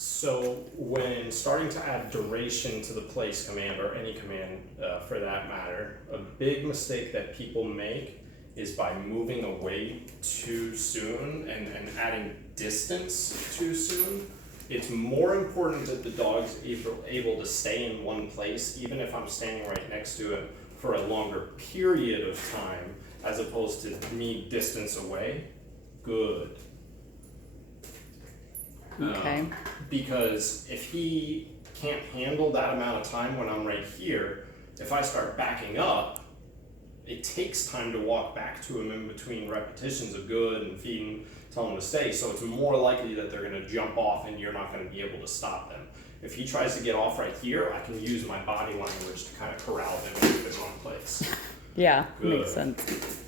So when starting to add duration to the place command, or any command for that matter, a big mistake that people make is by moving away too soon and adding distance too soon. It's more important that the dog's able to stay in one place, even if I'm standing right next to him, for a longer period of time, as opposed to me distance away. Good. Okay. Because if he can't handle that amount of time when I'm right here, if I start backing up, it takes time to walk back to him in between repetitions of good and feeding, tell him to stay. So it's more likely that they're going to jump off and you're not going to be able to stop them. If he tries to get off right here, I can use my body language to kind of corral him and keep him in place. Yeah, Good. makes sense.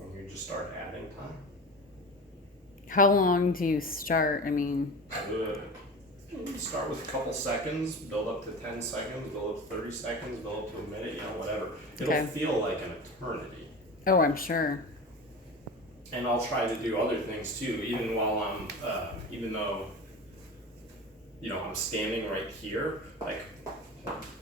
And you just start adding time. How long do you start? I mean, Good. Start with a couple seconds, build up to 10 seconds, build up to 30 seconds, build up to a minute, whatever. It'll Okay. feel like an eternity. oh, I'm sure. And I'll try to do other things too, even while I'm, even though, I'm standing right here, like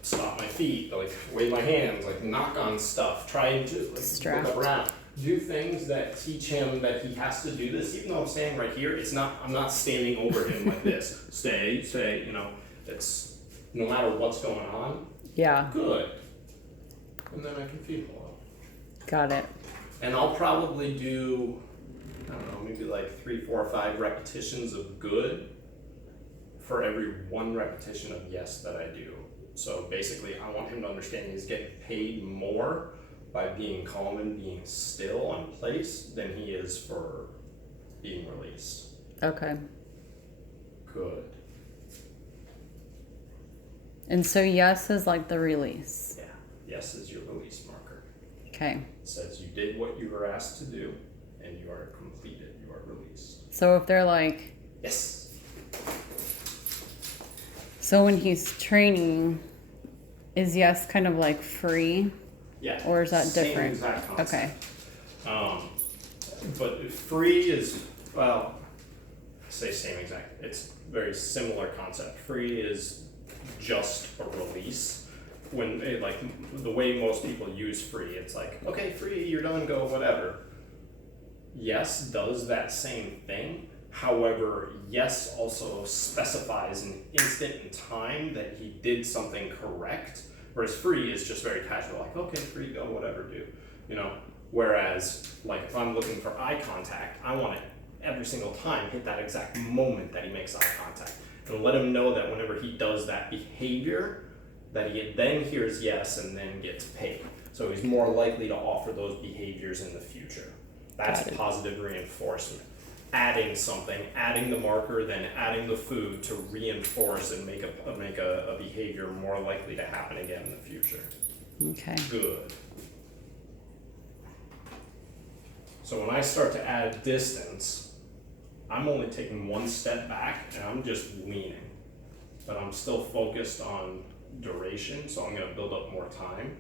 stop my feet, like wave my hands, like knock on stuff, try and just Distract. look around. Do things that teach him that he has to do this, even though I'm standing right here. I'm not standing over him like this. Stay, it's no matter what's going on, Yeah, good. And then I can feed him a little. got it. And I'll probably do, I don't know, maybe like 3, 4, or 5 repetitions of good for every 1 repetition of yes that I do. So basically, I want him to understand he's getting paid more by being calm and being still on place than he is for being released. Okay. Good. And so yes is like the release. Yeah. Yes is your release marker. Okay. It says you did what you were asked to do and you are completed. You are released. So if they're like, Yes. so when he's training, is yes kind of like free? Yeah. Or is that same different? Exact concept. Okay. But free is, well, I say same exact. It's very similar concept. Free is just a release. When like the way most people use free, it's like, okay, free, you're done, go, whatever. Yes does that same thing. However, yes also specifies an instant in time that he did something correct. Whereas free is just very casual, like, okay, free, go, whatever, do, Whereas, like, if I'm looking for eye contact, I want it every single time hit that exact moment that he makes eye contact. And let him know that whenever he does that behavior, that he then hears yes and then gets paid. So he's more likely to offer those behaviors in the future. That's Got it. positive reinforcement. Adding something, adding the marker, then adding the food to reinforce and make a behavior more likely to happen again in the future. Okay. Good. So when I start to add distance, I'm only taking 1 step back and I'm just leaning. But I'm still focused on duration, so I'm gonna build up more time.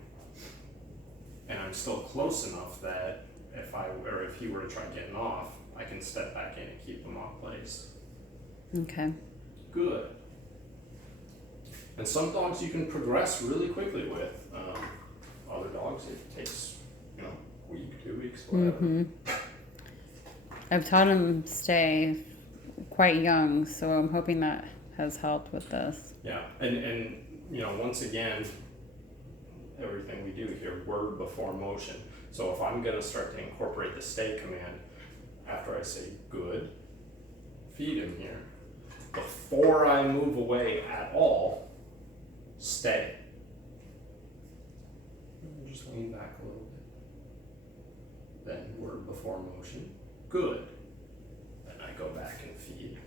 And I'm still close enough that if he were to try getting off, I can step back in and keep him off place. Okay. Good. And some dogs you can progress really quickly with. Other dogs it takes, a week, 2 weeks, whatever. Mm-hmm. I've taught him stay quite young, so I'm hoping that has helped with this. Yeah, and once again, everything we do here, word before motion. So if I'm gonna start to incorporate the stay command after I say good, feed him here, before I move away at all, stay. Just lean back a little bit. Then word before motion, good. Then I go back and feed.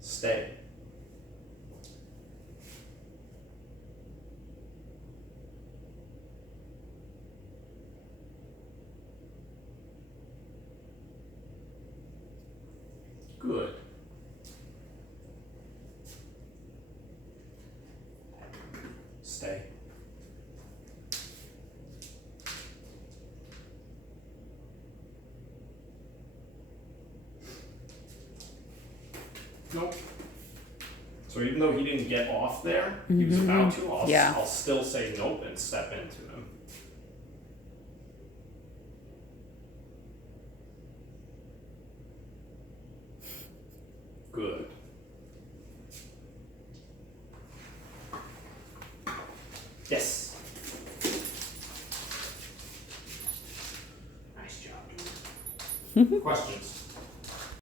Stay. Good. Stay. Nope. So even though he didn't get off there, he was about to, Yeah. I'll still say nope and step into him. Good. Yes. Nice job, dude. Questions?